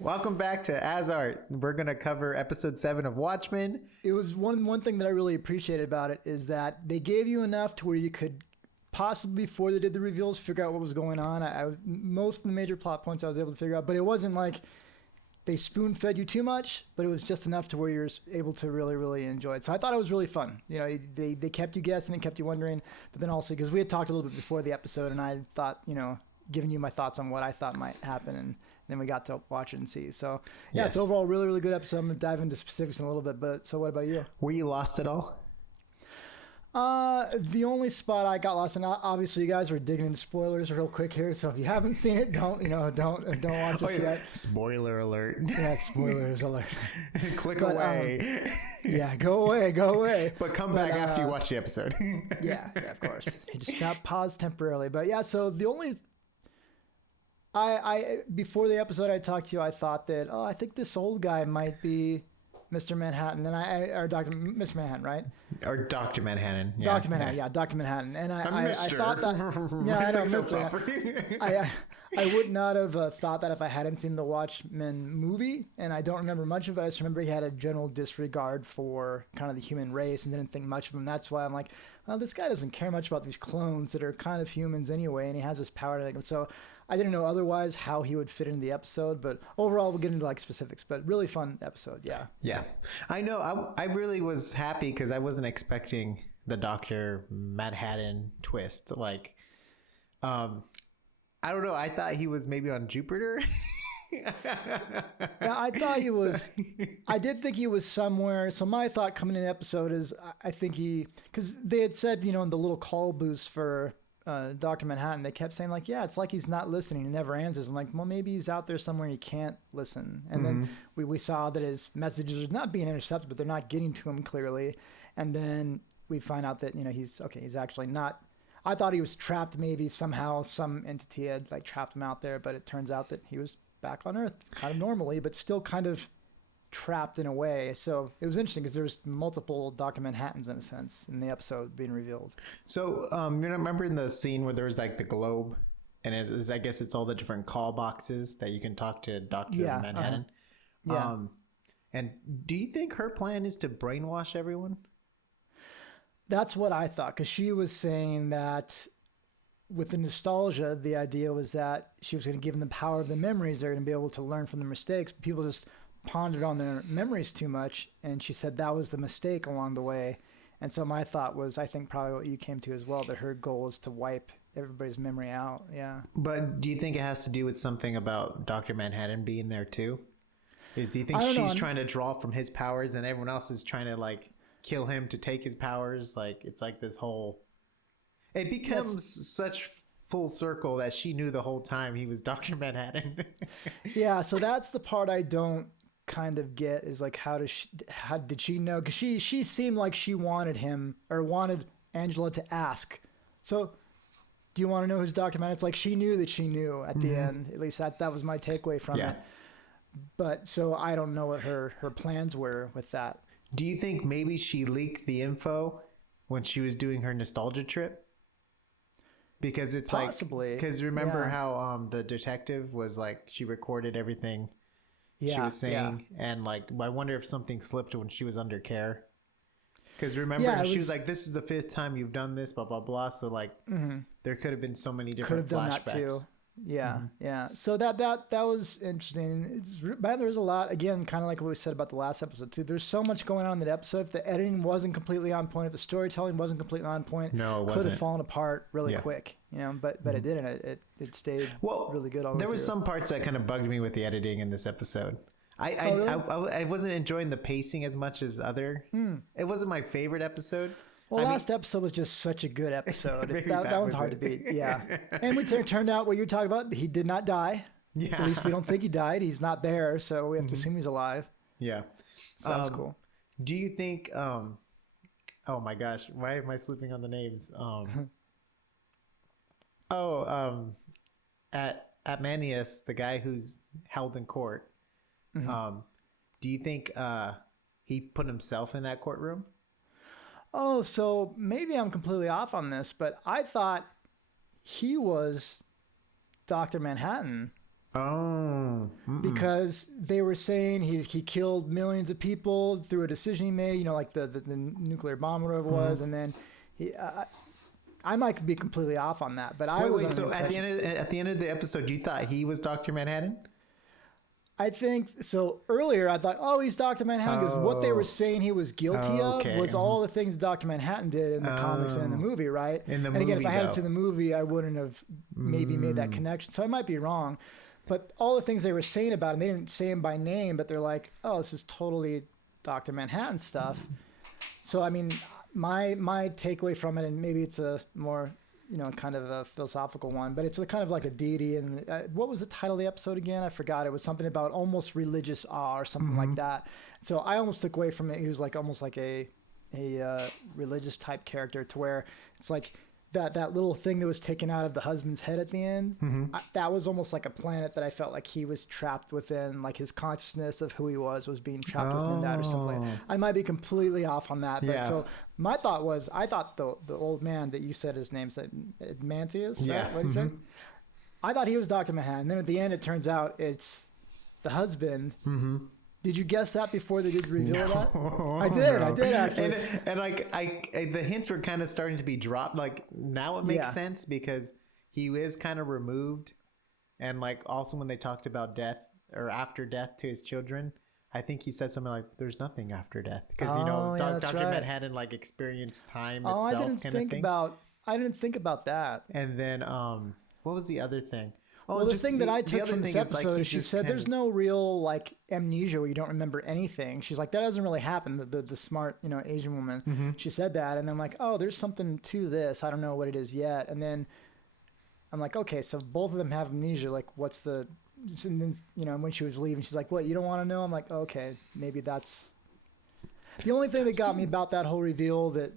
Welcome back to AsArt. We're going to cover episode 7 of Watchmen. It was one thing that I really appreciated about it is that they gave you enough to where you could possibly, before they did the reveals, figure out what was going on. Most of the major plot points I was able to figure out, but it wasn't like they spoon-fed you too much, but it was just enough to where you're able to really, really enjoy it. So I thought it was really fun. You know, they kept you guessing and kept you wondering, but then also, because we had talked a little bit before the episode, and I thought, giving you my thoughts on what I thought might happen, and then we got to watch it and see. So, yeah, Yes. So overall, really, really good episode. I'm going to dive into specifics in a little bit, but so what about you? Were you lost at all? The only spot I got lost in, obviously you guys were digging into spoilers real quick here, so if you haven't seen it, don't watch it yet. Spoiler alert. Yeah, spoilers alert. Click away. Yeah, go away. But come back after you watch the episode. yeah, of course. You just stop, pause temporarily. But yeah, so the only, I before the episode I talked to you, I thought that, I think this old guy might be Mr. Manhattan, and or Mr. Manhattan, right? Or Dr. Manhattan. Yeah. Dr. Manhattan, yeah, Dr. Manhattan. And I thought that, yeah, I know, Mr. I would not have thought that if I hadn't seen the Watchmen movie, and I don't remember much of it. I just remember he had a general disregard for kind of the human race and didn't think much of him. That's why I'm like, well, this guy doesn't care much about these clones that are kind of humans anyway, and he has this power to make them. So I didn't know otherwise how he would fit into the episode, but overall we'll get into like specifics, but really fun episode. Yeah. Yeah. I know. I really was happy because I wasn't expecting the Dr. Manhattan twist. Like, I don't know. I thought he was maybe on Jupiter. Yeah, I thought he was. I did think he was somewhere. So my thought coming in the episode is, I think because they had said, in the little call boost for Dr. Manhattan, they kept saying like, yeah, it's like he's not listening. He never answers. I'm like, well, maybe he's out there somewhere and he can't listen. And then we saw that his messages are not being intercepted, but they're not getting to him clearly. And then we find out that he's actually not. I thought he was trapped. Maybe somehow some entity had like trapped him out there, but it turns out that he was back on Earth, kind of normally, but still kind of trapped in a way. So it was interesting because there's multiple Dr. Manhattans in a sense in the episode being revealed. So, remember in the scene where there was like the globe, and I guess it's all the different call boxes that you can talk to Dr. Manhattan. Yeah. And do you think her plan is to brainwash everyone? That's what I thought, because she was saying that with the nostalgia, the idea was that she was going to give them the power of the memories. They're going to be able to learn from their mistakes. People just pondered on their memories too much, and she said that was the mistake along the way. And so my thought was, I think probably what you came to as well, that her goal is to wipe everybody's memory out. Yeah. But do you think it has to do with something about Dr. Manhattan being there too? Do you think she's trying to draw from his powers and everyone else is trying to like kill him to take his powers? Like it's like this whole, it becomes such full circle that she knew the whole time he was Dr. Manhattan. Yeah. So that's the part I don't kind of get, is like, how did she know? Because she seemed like she wanted him, or wanted Angela to ask. So do you want to know who's Dr. Manhattan? It's like she knew that she knew at the end. At least that was my takeaway from it. But so I don't know what her plans were with that. Do you think maybe she leaked the info when she was doing her nostalgia trip? Because it's possibly, because remember how the detective was like, she recorded everything she was saying, and like I wonder if something slipped when she was under care. Because remember, she was like, "This is the 5th time you've done this, blah blah blah." So like, there could have been so many different flashbacks. That too. Yeah, yeah. So that was interesting. But there's a lot, again, kind of like what we said about the last episode too. There's so much going on in that episode. If the editing wasn't completely on point, if the storytelling wasn't completely on point, no, it could have fallen apart really quick. But it didn't. It stayed really good all the way There was through. some parts that kind of bugged me with the editing in this episode. Really? I wasn't enjoying the pacing as much as other. It wasn't my favorite episode. Well, last episode was just such a good episode. that one's hard to beat. Yeah. And we turned out what you're talking about. He did not die. Yeah. At least we don't think he died. He's not there, so we have to assume he's alive. Yeah. So that was cool. Do you think? Oh my gosh, why am I slipping on the names? At Manius, the guy who's held in court. Do you think he put himself in that courtroom? Oh, so maybe I'm completely off on this, but I thought he was Dr. Manhattan Oh. Because they were saying he killed millions of people through a decision he made, like the nuclear bomb or whatever it was, and then he. I might be completely off on that, but wait. So at the end of the episode, you thought he was Dr. Manhattan? I think so. Earlier, I thought, oh, he's Dr. Manhattan, because what they were saying he was guilty of was all the things Dr. Manhattan did in the comics and in the movie, right? And again, if I hadn't seen the movie, I wouldn't have maybe made that connection. So I might be wrong. But all the things they were saying about him, they didn't say him by name, but they're like, oh, this is totally Dr. Manhattan stuff. So, I mean, my takeaway from it, and maybe it's a more kind of a philosophical one, but it's kind of like a deity. And what was the title of the episode again? I forgot. It was something about almost religious awe or something like that. So I almost took away from it. He was like almost like a religious type character, to where it's like that little thing that was taken out of the husband's head at the end. That was almost like a planet that I felt like he was trapped within, like his consciousness of who he was being trapped within that or something. I might be completely off on that. But so my thought was, I thought the old man that you said his name's Mantius, right? What did you say? I thought he was Dr. Manhattan. And then at the end, it turns out it's the husband. Did you guess that before they did reveal that? I did actually. And like the hints were kind of starting to be dropped. Like now it makes sense, because he is kind of removed, and like also when they talked about death or after death to his children, I think he said something like, "There's nothing after death," because Dr. Manhattan like experienced time itself. I didn't think about that. And then what was the other thing? Well, the thing that I took from this episode is she said there's no real like amnesia where you don't remember anything. She's like, that doesn't really happen. The smart, Asian woman, she said that. And then I'm like, oh, there's something to this. I don't know what it is yet. And then I'm like, okay, so both of them have amnesia. Like, what's the, and then, when she was leaving, she's like, what, you don't want to know? I'm like, okay, maybe that's the only thing that got me about that whole reveal, that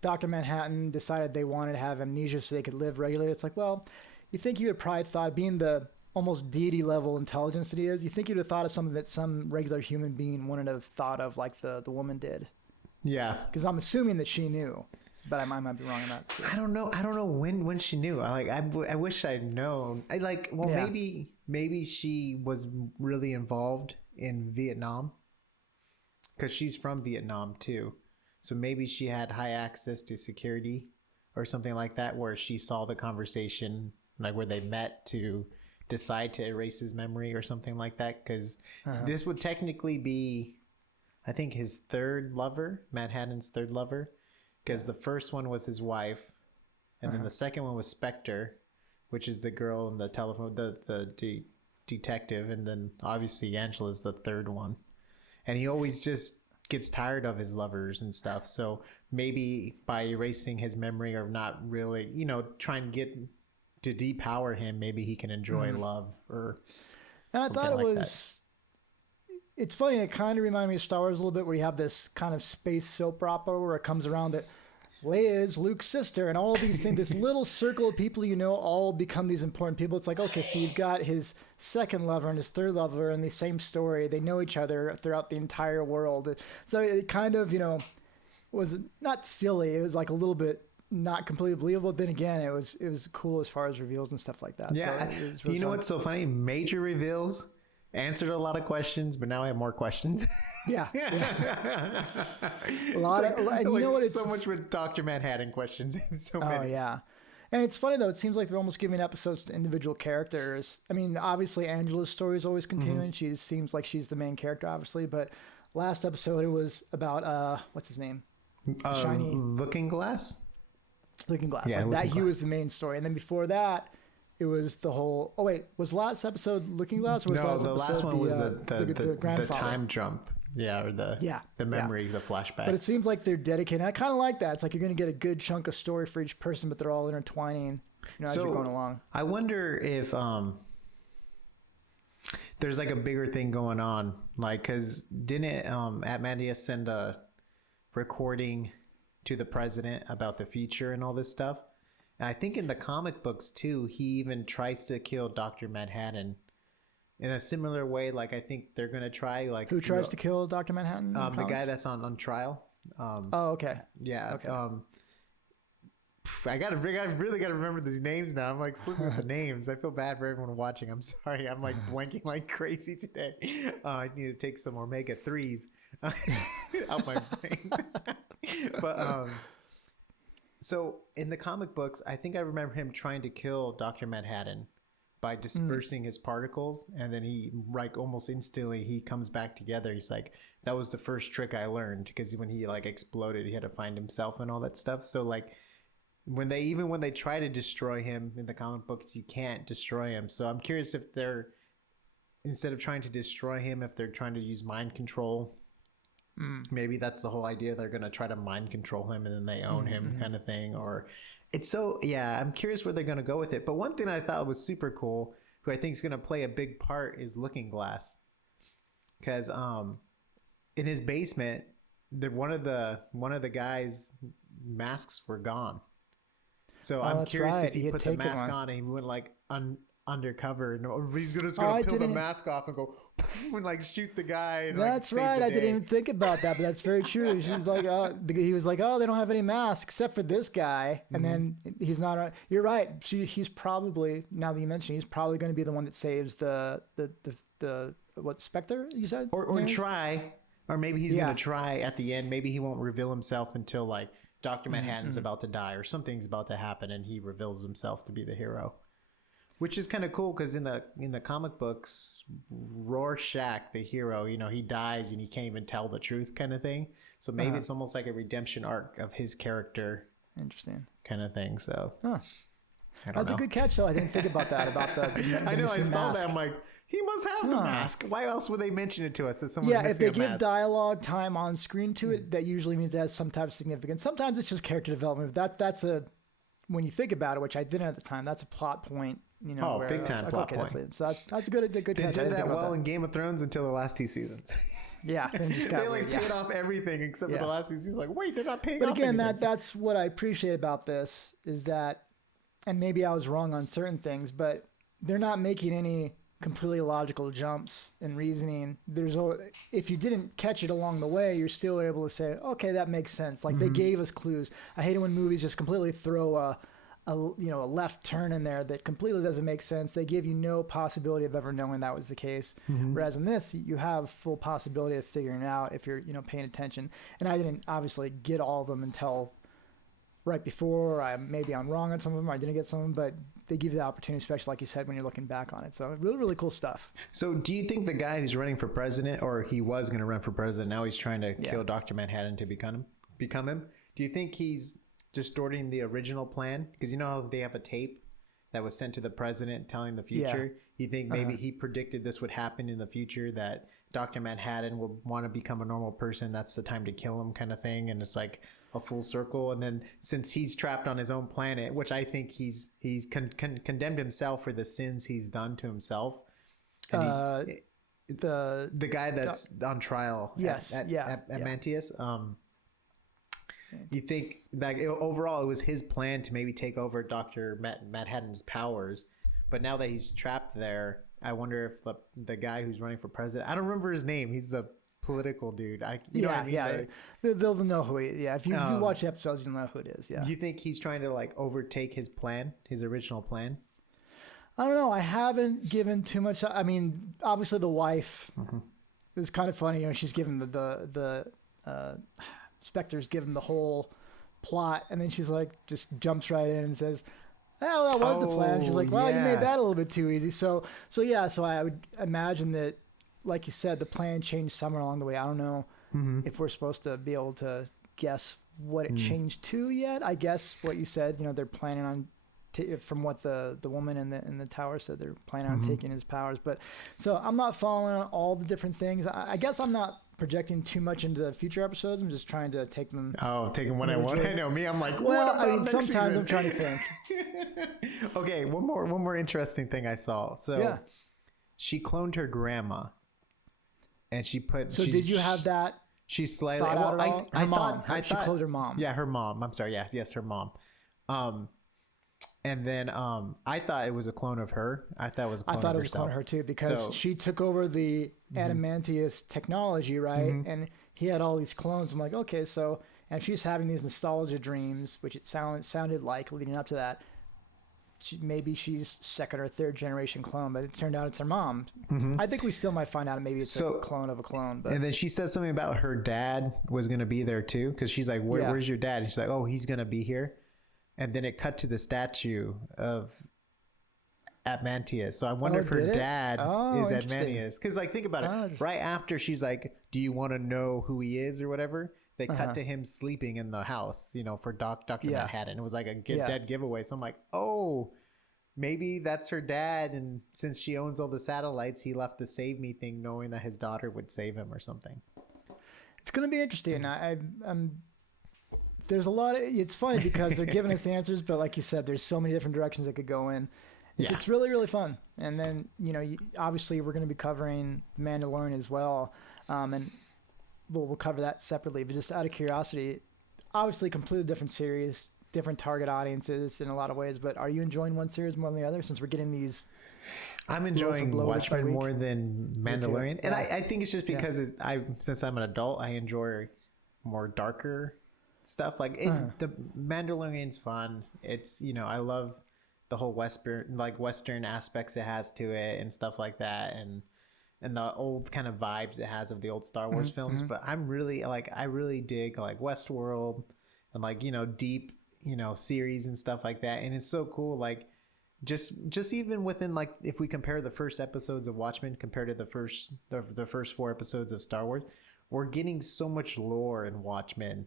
Dr. Manhattan decided they wanted to have amnesia so they could live regularly. It's like, well, you think you would probably thought, being the almost deity level intelligence that he is, you think you'd have thought of something that some regular human being wouldn't have thought of, like the woman did. Yeah. Because I'm assuming that she knew, but I might be wrong on that too. I don't know when she knew. I wish I'd known. Maybe she was really involved in Vietnam, because she's from Vietnam too. So maybe she had high access to security or something like that, where she saw the conversation, like where they met to decide to erase his memory or something like that. Because this would technically be, I think, his third lover, Manhattan's third lover, because the first one was his wife, and then the second one was Spectre, which is the girl in the telephone, the detective, and then obviously Angela's the third one. And he always just gets tired of his lovers and stuff. So maybe by erasing his memory, or not really, trying to get to depower him, maybe he can enjoy love or. And I thought it was. It's funny. It kind of reminded me of Star Wars a little bit, where you have this kind of space soap opera where it comes around that Leia is Luke's sister, and all these things. This little circle of people, all become these important people. It's like, okay, so you've got his second lover and his third lover in the same story. They know each other throughout the entire world. So it kind of, was not silly. It was like a little bit not completely believable. Then again, it was cool as far as reveals and stuff like that. Yeah. So really fun. What's so funny? Major reveals answered a lot of questions, but now I have more questions. Yeah. A lot of so much with Dr. Manhattan questions. So many. Oh yeah. And it's funny though, it seems like they're almost giving episodes to individual characters. I mean, obviously Angela's story is always continuing. She seems like she's the main character, obviously, but last episode it was about what's his name? Shiny Looking Glass. Yeah, like that. He was the main story, and then before that, it was the whole. Oh wait, was last episode Looking Glass? Or was the last one was the time jump. Yeah, or the memory, the flashback. But it seems like they're dedicated. I kind of like that. It's like you're going to get a good chunk of story for each person, but they're all intertwining as you're going along. I wonder if there's like a bigger thing going on, like, because didn't Atmandius send a recording to the president about the future and all this stuff? And I think in the comic books too, he even tries to kill Dr. Manhattan in a similar way. Like, I think they're going to try, like, who tries to kill Dr. Manhattan? The guy that's on trial. Oh, okay. Yeah. Okay. really gotta remember these names now. I'm like slipping with the names. I feel bad for everyone watching. I'm sorry. I'm like blanking like crazy today. I need to take some omega-3s out my brain. But so in the comic books, I think I remember him trying to kill Dr. Manhattan by dispersing his particles, and then he like almost instantly he comes back together. He's like, that was the first trick I learned, because when he like exploded, he had to find himself and all that stuff. So like when they try to destroy him in the comic books, you can't destroy him. So I'm curious if they're, instead of trying to destroy him, if they're trying to use mind control. Maybe that's the whole idea. They're going to try to mind control him and then they own him kind of thing. Or it's so, yeah, I'm curious where they're going to go with it. But one thing I thought was super cool, who I think is going to play a big part, is Looking Glass. Because in his basement, one of the guys' masks were gone. So I'm curious if he put the mask on and he went like undercover, and he's just gonna peel the mask off and go and like shoot the guy. And, that's like, right. I didn't even think about that, but that's very true. She's like, he was like, oh, they don't have any masks except for this guy, and then he's not. You're right. He's probably, now that you mention, he's probably going to be the one that saves the what, Spectre? You said, or maybe he's gonna try at the end. Maybe he won't reveal himself until like Dr. Manhattan's about to die or something's about to happen, and he reveals himself to be the hero. Which is kind of cool, because in the comic books, Rorschach, the hero, he dies and he can't even tell the truth kind of thing. So maybe it's almost like a redemption arc of his character. Interesting. Kind of thing. So that's a good catch, though. I didn't think about that, about the I know, I saw that. I'm like, he must have the mask. Why else would they mention it to us? That someone's if they give mask? dialogue time on screen to it, that usually means it has some type of significance. Sometimes it's just character development. That's when you think about it, which I didn't at the time, that's a plot point. Big time plot point. So that's a good They catch. did that well in Game of Thrones until the last 2 seasons. Yeah, then just they paid off everything except for the last 2 seasons. Like, wait, they're not paying off. But again, anything. that's what I appreciate about this, is that, and maybe I was wrong on certain things, but they're not making any completely logical jumps in reasoning. If you didn't catch it along the way, you're still able to say, okay, that makes sense. Like they gave us clues. I hate it when movies just completely throw a left turn in there that completely doesn't make sense. They give you no possibility of ever knowing that was the case. Whereas in this, you have full possibility of figuring it out if you're, paying attention. And I didn't obviously get all of them until right before. Maybe I'm wrong on some of them. I didn't get some of them, but they give you the opportunity, especially like you said, when you're looking back on it. So really, really cool stuff. So do you think the guy who's running for president, or he was going to run for president, now he's trying to kill Dr. Manhattan to become him? Do you think he's distorting the original plan? Because you know how they have a tape that was sent to the president telling the future? You think maybe he predicted this would happen in the future, that Dr. Manhattan will want to become a normal person, that's the time to kill him kind of thing, and it's like a full circle. And then since he's trapped on his own planet, which I think he's condemned himself for the sins he's done to himself, and the guy that's on trial at Mantius, you think that overall it was his plan to maybe take over Dr. Manhattan's powers, but now that he's trapped there, I wonder if the guy who's running for president, I don't remember his name, he's the political dude. Know what I mean? They'll know who he is. Yeah, if you watch the episodes, you'll know who it is. Yeah. Do you think he's trying to like overtake his plan, his original plan? I don't know. I haven't given too much. I mean, obviously the wife is kind of funny. She's given the Spectre's given the whole plot, and then she's like, just jumps right in and says, "Oh, that was the plan." She's like, "Well, you made that a little bit too easy." So I would imagine that, like you said, the plan changed somewhere along the way. I don't know if we're supposed to be able to guess what it changed to yet. I guess what you said, they're planning on, from what the woman in the tower said, they're planning on taking his powers. But so I'm not following all the different things. I guess I'm not projecting too much into future episodes. I'm just trying to take them. Take them when I want. I know me. I'm like, well, what about next sometimes season? I'm trying to think. Okay, one more interesting thing I saw. So she cloned her grandma, and she put. So did you have that? She slightly. Well, I thought she cloned her mom. Yeah, her mom. I'm sorry. Yes, her mom. And then I thought it was a clone of her. I thought it was a clone of her too, because she took over the adamantius technology, right? And he had all these clones. I'm like, okay, so And if she's having these nostalgia dreams, which it sounded like leading up to that, maybe she's second or third generation clone, but it turned out it's her mom. Mm-hmm. I think we still might find out maybe it's a clone of a clone. But. And then she says something about her dad was going to be there too, because she's like, where's your dad? And she's like, oh, he's going to be here. And then it cut to the statue of Atmantius. So I wonder if her dad is Atmantius. Because like, think about it. Right after she's like, do you want to know who he is or whatever? They cut to him sleeping in the house, for Dr. Manhattan. It was like a dead giveaway. So I'm like, oh, maybe that's her dad. And since she owns all the satellites, he left the save me thing knowing that his daughter would save him or something. It's going to be interesting. I'm there's a lot of, it's funny because they're giving us answers, but like you said, there's so many different directions it could go in. It's really, really fun. And then, obviously we're going to be covering The Mandalorian as well. And we'll cover that separately, but just out of curiosity, obviously completely different series, different target audiences in a lot of ways, but are you enjoying one series more than the other since we're getting these? I'm enjoying Watchmen more than Mandalorian. And I think it's just because since I'm an adult, I enjoy more darker stuff. Like the Mandalorian's fun. It's, I love the whole Western aspects it has to it and stuff like that. And the old kind of vibes it has of the old Star Wars films. But I'm really I really dig like Westworld and deep, series and stuff like that. And it's so cool. Like just even within if we compare the first episodes of Watchmen compared to the first 4 episodes of Star Wars, we're getting so much lore in Watchmen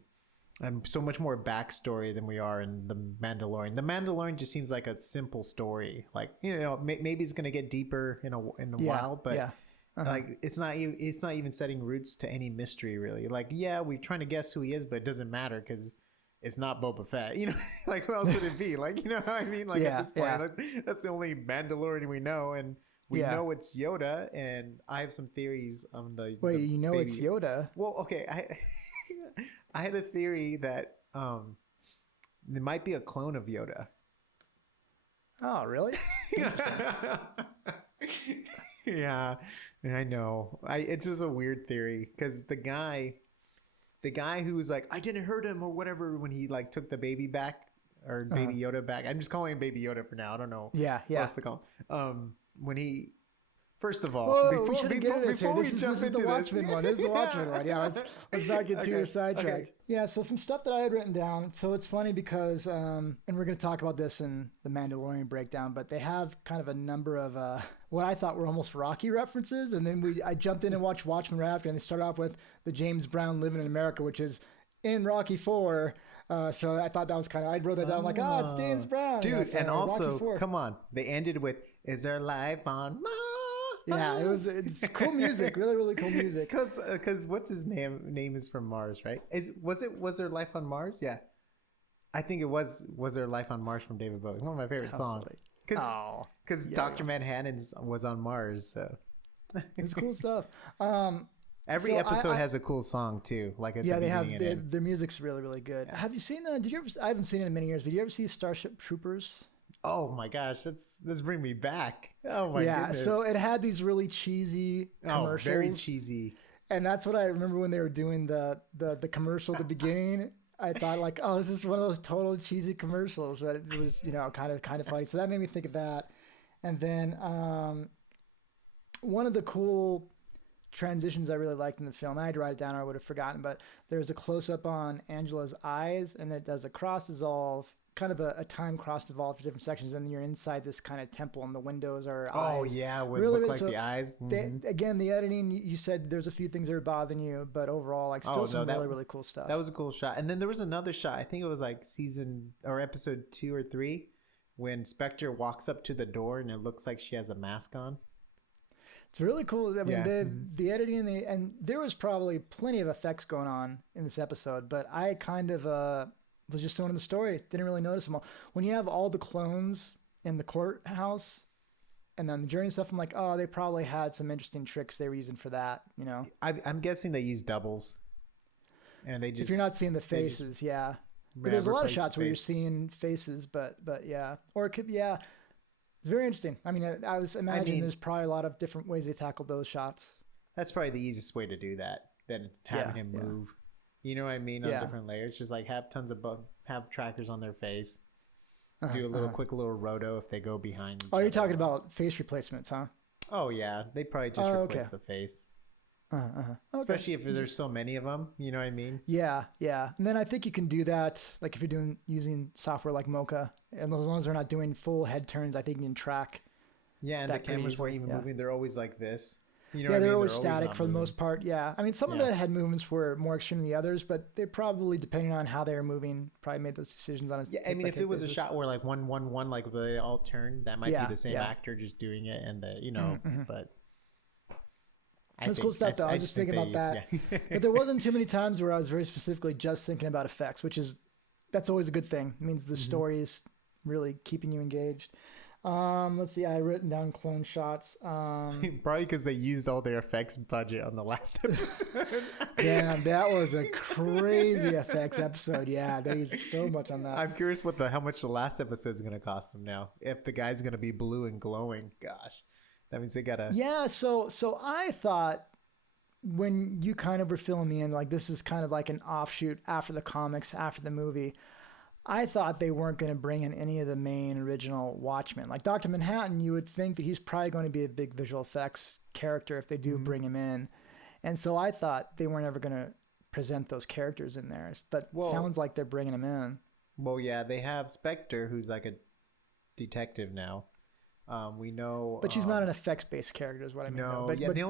and so much more backstory than we are in The Mandalorian. The Mandalorian just seems like a simple story. Like, maybe it's going to get deeper in a while, but it's not even setting roots to any mystery really. We're trying to guess who he is, but it doesn't matter because it's not Boba Fett. Who else would it be? You know what I mean? At this point, that's the only Mandalorian we know, and we know it's Yoda. And I have some theories on the. Wait, baby. It's Yoda? Well, okay, I had a theory that there might be a clone of Yoda. Oh, really? Yeah, I know. It's just a weird theory because the guy who was like, I didn't hurt him or whatever when he took the baby back or Baby Yoda back. I'm just calling him Baby Yoda for now. I don't know. Yeah. What else to call him. When he. First of all, before we jump into this, this is the Watchmen one. This is the Watchmen one. Yeah, let's not get too sidetracked. Okay. Yeah, so some stuff that I had written down. So it's funny because, and we're going to talk about this in the Mandalorian breakdown, but they have kind of a number of what I thought were almost Rocky references, and then I jumped in and watched Watchmen right after, and they start off with the James Brown Living in America, which is in Rocky 4. So I thought that was kind of, I wrote that down. I'm like, it's James Brown. Dude, and also, come on, they ended with, is there life on Mars? Yeah, it's cool music, really, really cool music. Because what's his name? Name is from Mars, right? Was there life on Mars? Yeah, I think it was. Was there life on Mars from David Bowie? One of my favorite songs. Because Dr. Manhattan was on Mars, so it's cool stuff. Every episode has a cool song too. Their music's really, really good. Yeah. Have you seen? Did you ever? I haven't seen it in many years. But did you ever see Starship Troopers? Oh my gosh, let's bring me back. Oh my goodness. So it had these really cheesy commercials. Oh, very cheesy. And that's what I remember when they were doing the commercial at the beginning. I thought this is one of those total cheesy commercials, but it was, kind of funny. So that made me think of that. And then one of the cool transitions I really liked in the film, I had to write it down or I would have forgotten, but there's a close up on Angela's eyes and it does a cross dissolve, kind of a time cross dissolve for different sections, and then you're inside this kind of temple and the windows are eyes. Oh yeah, would really, look like the eyes. Mm-hmm. Again, the editing, you said there's a few things that are bothering you, but overall really cool stuff. That was a cool shot. And then there was another shot, I think it was season or episode 2 or 3, when Spectre walks up to the door and it looks like she has a mask on. It's really cool. I mean, the editing and there was probably plenty of effects going on in this episode, but I kind of was just so into the story, didn't really notice them all. When you have all the clones in the courthouse and then the jury and stuff, I'm like, they probably had some interesting tricks they were using for that, I'm guessing they use doubles. And they just... If you're not seeing the faces, yeah. But there's a lot of shots where you're seeing faces, but yeah. Or it could, yeah. It's very interesting. I mean, I was imagining there's probably a lot of different ways they tackled those shots. That's probably the easiest way to do that than having him move. You know what I mean? On different layers. Just like have tons of have trackers on their face. Do a quick little roto if they go behind. Oh, you're talking about face replacements, huh? Oh yeah, they probably just replace the face. Okay. Especially if there's so many of them, you know what I mean? Yeah. And then I think you can do that, like if you're using software like Mocha, and as long as they're not doing full head turns, I think you can track. Yeah, and the cameras weren't even moving; they're always like this. You know yeah, what they're I mean? always static for the most part. Yeah, I mean, some of the head movements were more extreme than the others, but they probably, depending on how they were moving, probably made those decisions on a I mean, if it was a shot where like one, like they all turned, that might be the same actor just doing it, and but. It was cool stuff, though. I was just thinking about that. Yeah. But there wasn't too many times where I was very specifically just thinking about effects, that's always a good thing. It means the story is really keeping you engaged. Let's see. I written down clone shots. Probably because they used all their effects budget on the last episode. Damn, that was a crazy effects episode. Yeah, they used so much on that. I'm curious how much the last episode is going to cost them now. If the guy's going to be blue and glowing, gosh. That means they gotta. Yeah, so I thought when you kind of were filling me in, like this is kind of like an offshoot after the comics, after the movie. I thought they weren't going to bring in any of the main original Watchmen. Like Dr. Manhattan, you would think that he's probably going to be a big visual effects character if they do bring him in. And so I thought they weren't ever going to present those characters in there. But it sounds like they're bringing them in. Well, yeah, they have Spectre, who's like a detective now. We know, but she's not an effects-based character, is what I mean. No, but the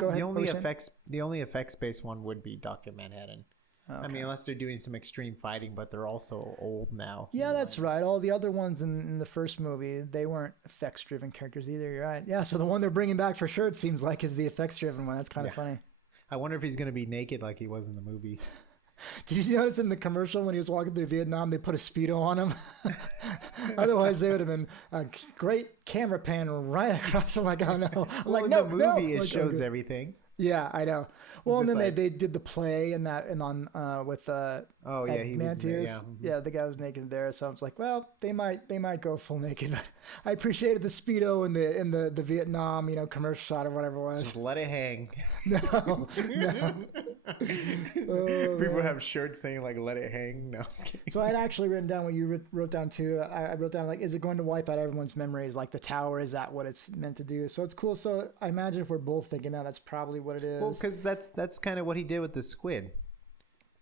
only effects-based one would be Dr. Manhattan. Okay. I mean, unless they're doing some extreme fighting, but they're also old now. Yeah, that's right. All the other ones in the first movie, they weren't effects-driven characters either. You're right. Yeah, so the one they're bringing back for sure, it seems like, is the effects-driven one. That's kind of funny. I wonder if he's going to be naked like he was in the movie. Did you notice in the commercial when he was walking through Vietnam, they put a Speedo on him? Otherwise, they would have been a great camera pan right across him. Like, oh no! In the movie, it shows everything. Yeah, I know. Well, and then they did the play and on with he was there, yeah, the guy was naked there. So I was like, well, they might go full naked. But I appreciated the Speedo in the Vietnam commercial shot or whatever it was. Just let it hang. No. People have shirts saying like "let it hang." No, I'm just kidding. So I'd actually written down what you wrote down too. I wrote down like, is it going to wipe out everyone's memories? Like the tower, is that what it's meant to do? So it's cool. So I imagine if we're both thinking that, that's probably what it is. Well, because that's kind of what he did with the squid.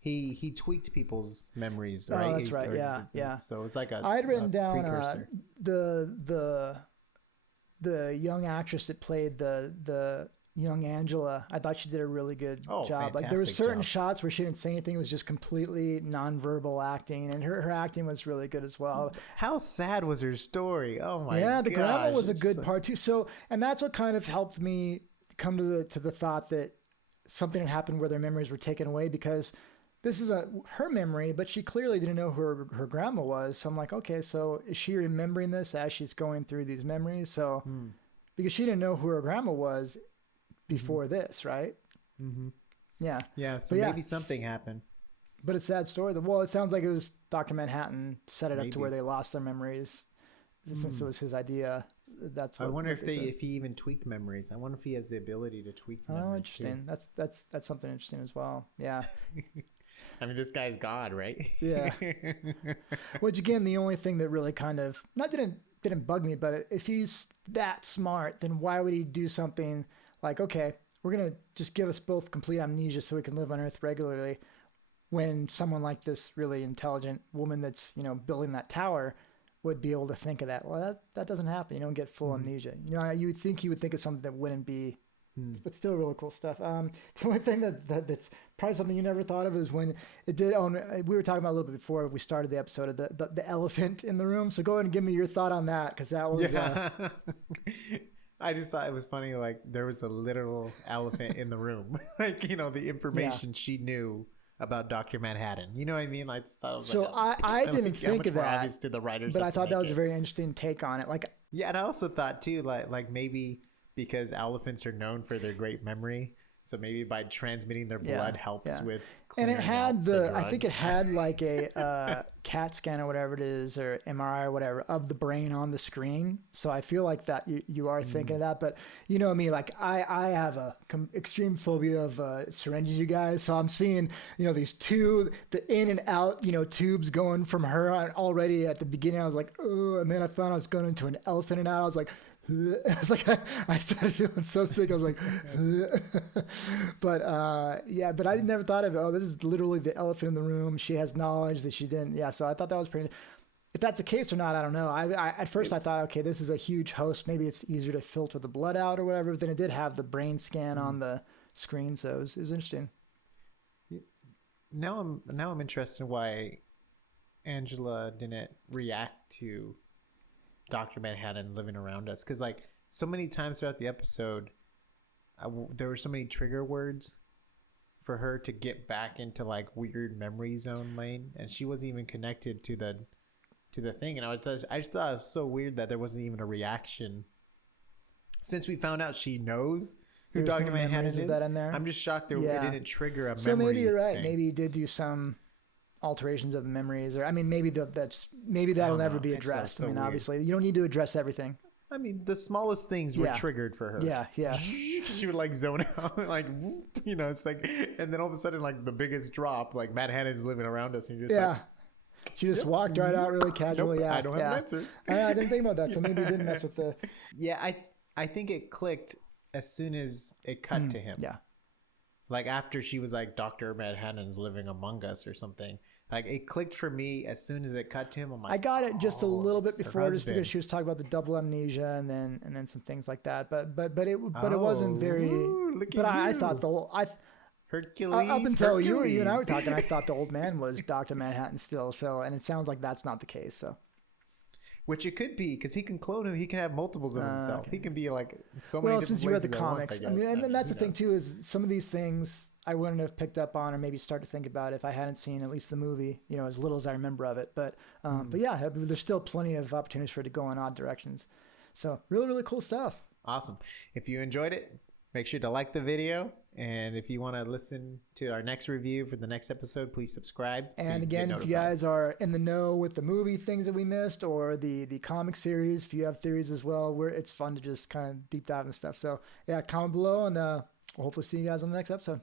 He tweaked people's memories, right? Oh, that's right. Yeah. So it was like I'd written down the young actress that played the young Angela. I thought she did a really good job. Like there were certain shots where she didn't say anything. It was just completely nonverbal acting, and her acting was really good as well. How sad was her story? Oh my god. Yeah, the grandma was a good part too. So, and that's what kind of helped me come to the thought that something had happened where their memories were taken away, because this is her memory, but she clearly didn't know who her grandma was. So I'm like, okay, so is she remembering this as she's going through these memories? So because she didn't know who her grandma was before this, right? Mm-hmm. Yeah. Yeah. So maybe something happened. But a sad story. Well, it sounds like it was Dr. Manhattan set it up to where they lost their memories, since it was his idea. That's what I wonder if he even tweaked memories. I wonder if he has the ability to tweak memories. Oh, interesting. Too. That's something interesting as well. Yeah. I mean, this guy's God, right? Yeah. Which again, the only thing that really kind of didn't bug me, but if he's that smart, then why would he do something like, okay, we're gonna just give us both complete amnesia so we can live on Earth regularly, when someone like this really intelligent woman that's building that tower would be able to think of that. Well, that doesn't happen. You don't get full amnesia. You would think he would think of something that wouldn't be, but still really cool stuff. The only thing that's probably something you never thought of is when it did. We were talking about a little bit before we started the episode of the elephant in the room. So go ahead and give me your thought on that, because that was. Yeah. I just thought it was funny. Like there was a literal elephant in the room. Like the information she knew about Dr. Manhattan. You know what I mean? I just thought it was so I didn't think of that, to the writers, but I thought that was a very interesting take on it. Like yeah, and I also thought too, like maybe because elephants are known for their great memory, So maybe by transmitting their blood helps with. And it had I think it had like a CAT scan or whatever it is, or MRI or whatever of the brain on the screen. So I feel like that you are thinking of that. But you know me, like I have a extreme phobia of syringes, you guys. So I'm seeing, these the in and out, tubes going from her already at the beginning. I was like, oh, and then I found I was going into an elephant and out. I was like, it's like I started feeling so sick. I was like, but but I never thought of it. Oh, this is literally the elephant in the room. She has knowledge that she didn't. Yeah, so I thought that was pretty. If that's the case or not, I don't know. I at first I thought, okay, this is a huge host. Maybe it's easier to filter the blood out or whatever. But then it did have the brain scan on the screen, so it was interesting. Now I'm interested in why Angela didn't react to Dr. Manhattan living around us, because like so many times throughout the episode there were so many trigger words for her to get back into like weird memory zone lane, and she wasn't even connected to the thing, and I just thought it was so weird that there wasn't even a reaction since we found out she knows who Dr. Manhattan is. That in there. I'm just shocked it didn't trigger a memory. So maybe you're right. thing. Maybe he did do some alterations of the memories, or I mean, maybe that'll never be addressed. I mean, obviously, you don't need to address everything. I mean, the smallest things were triggered for her. Yeah. She would like zone out, like it's like, and then all of a sudden, like the biggest drop, like Manhattan's living around us, and you're just like, she just walked right out really casually. Nope, I don't have an answer. I didn't think about that, so maybe it didn't mess with the. Yeah, I think it clicked as soon as it cut to him. Yeah. Like after she was like, Dr. Manhattan's living among us or something. Like it clicked for me as soon as it cut to him. I'm like, I got it just a little bit before, just because she was talking about the double amnesia and then some things like that. But it wasn't very. But I thought the whole Hercules. Up until you and I were talking, I thought the old man was Dr. Manhattan still. So, and it sounds like that's not the case. So. Which it could be, because he can clone him. He can have multiples of himself. Okay. He can be like so many. Well, different since you read the places comics, once, and then that's the thing too, is some of these things I wouldn't have picked up on, or maybe start to think about if I hadn't seen at least the movie, as little as I remember of it. But yeah, there's still plenty of opportunities for it to go in odd directions. So really, really cool stuff. Awesome. If you enjoyed it, make sure to like the video. And if you want to listen to our next review for the next episode, please subscribe. And again, if you guys are in the know with the movie things that we missed, or the comic series, if you have theories as well, it's fun to just kind of deep dive and stuff. So yeah, comment below, and we'll hopefully see you guys on the next episode.